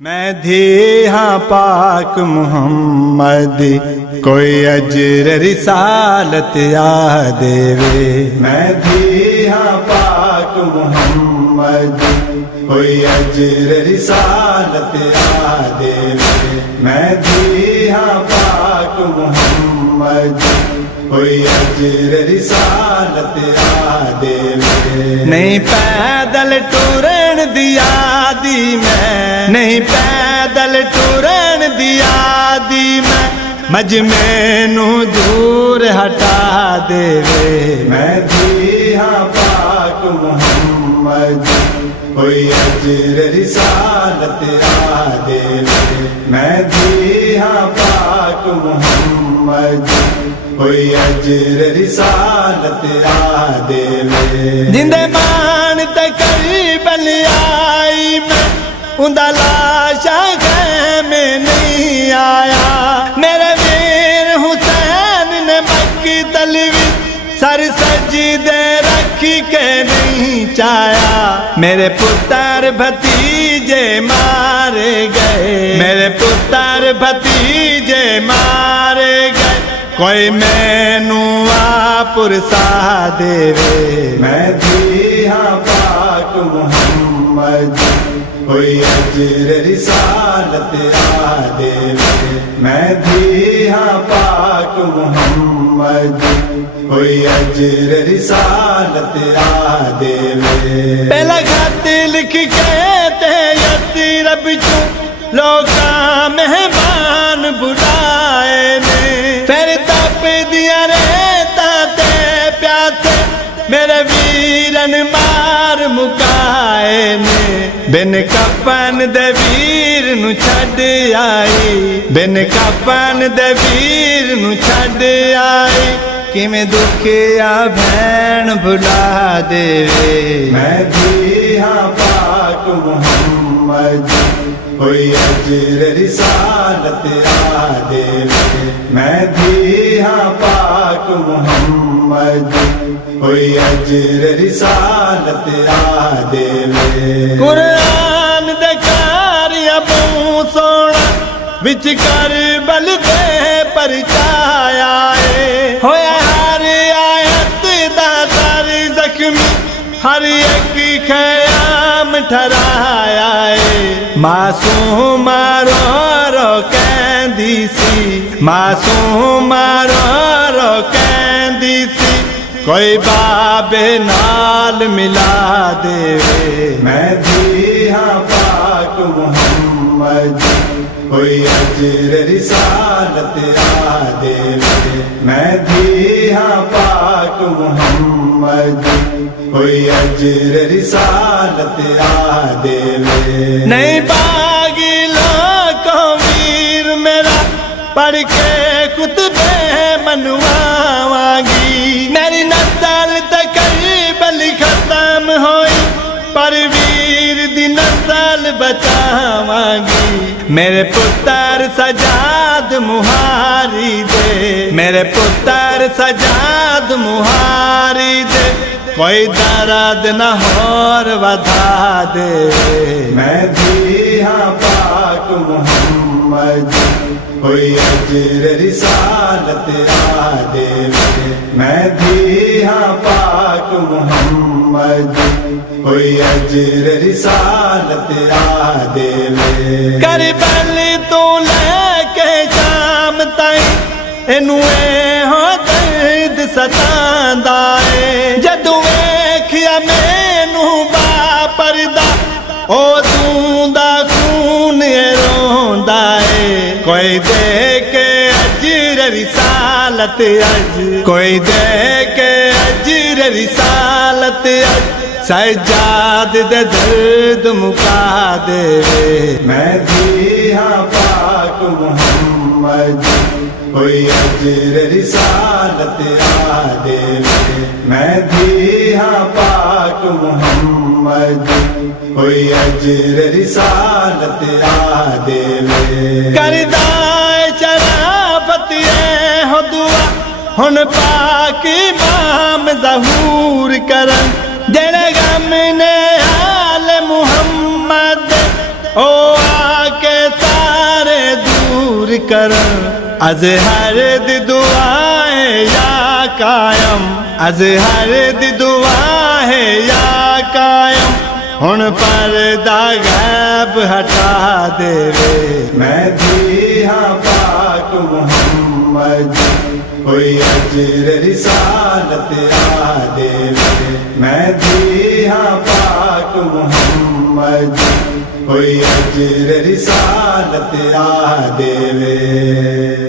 میں دھی ہاں پاک محمد کوئی اجر رسالت یاد وے میں دھی ہاں پاک محمد کوئی اجر رسالت یاد وے میں دھی ہاں پاک محمد کوئی اجر رسالت یاد وے نہیں پیدل ٹورن دیا دی میں نہیں پیدل ٹورن دیا دی میں مجمع نو دور ہٹا دے وے میں دھی ہاں پاک محمد کوئی اجر رسالت یاد وے میں دھی ہاں پاک محمد کوئی اجر رسالت یاد وے جندے مان تقریب آئی میں اندہ لاشا خیمے نہیں آیا میرے ویر حسین نے مکی تلوی سر سجدے رکھی کے نہیں چایا میرے پتر بھتیجے مارے گئے میرے پتر بھتیجے مارے گئے کوئی مینو پرسا دے وے میں دھی ہاں پاک محمد کوئی اجر رسالت یاد وے میں دھی ہاں پاک محمد کوئی اجر رسالت یاد وے پہلا خط لکھ کے تے یسرب چوں لوکاں مہمان بلائے نے پھر تپ دیا ریتا تے پیاسے میرے ویرن مار مکائے نے بن کفن دے ویر نو چھڈ آئی بن کفن دے ویر نو چھڈ آئی کیویں دکھیا بھین بھلا دے میں دھی ہاں پاک محمد کوئی اجر رسالت یاد وے میں دھی ہاں پاک محمد کوئی اجر رسالت یاد وے قرآن دے کاریاں بہوں سونا وچ کربل دے پرچایا ہے ہویا ہر آیت دا سر زخمی ہر ایک خیام ٹھرایا ہے معصوم رو رو کہندی سی معصوم رو رو کہندی سی کوئی بابے نال ملا دے میں دھی ہاں پاک محمد کوئی اجر رسالت یاد وے میں دھی ہاں پاک محمد کوئی اجر رسالت یاد وے نہیں باغی لوکوں ویر میرا پڑھ کے خطبے منواواں گی میری نسل تقریباً ختم ہوئی پر ویر دی نسل بچاواں گی میرے پتر سجاد مہاری دے میرے پتر سجاد مہاری دے کوئی درد نہ ہور ودا دے میں دھی ہاں پاک محمد کوئی اجر رسالت یاد وے میں دھی ہاں پاک محمد کوئی اجر رسالت یاد وے کربل تو لے کے شام تائیں اینو ہو درد ستاندا اے جدوں ویکھیا مینوں با پردہ او توں دا خون روندا اے کوئی دے کے اجر رسالت اج کوئی دے کے اجر رسالت اج سجاد دے درد مکا دے میں دھی ہاں پاک محمد کوئی اجر رسالت یاد وے میں دھی ہاں پاک محمد کوئی اجر رسالت یاد وے کردا شرافت اے ہو دعا ہن پاک امام ظہور کرن جڑے غم نے آل محمد او کے سارے دور کرن اظہر دی دعائیں یا قائم اظہر دی دعائیں یا قائم ہن پردہ غیب ہٹا دے وے مہدی ہاں پاک محمد کوئی اجر رسالت آ دے وے مہدی ہاں پاک محمد کوئی اجر رسالت آ دے وے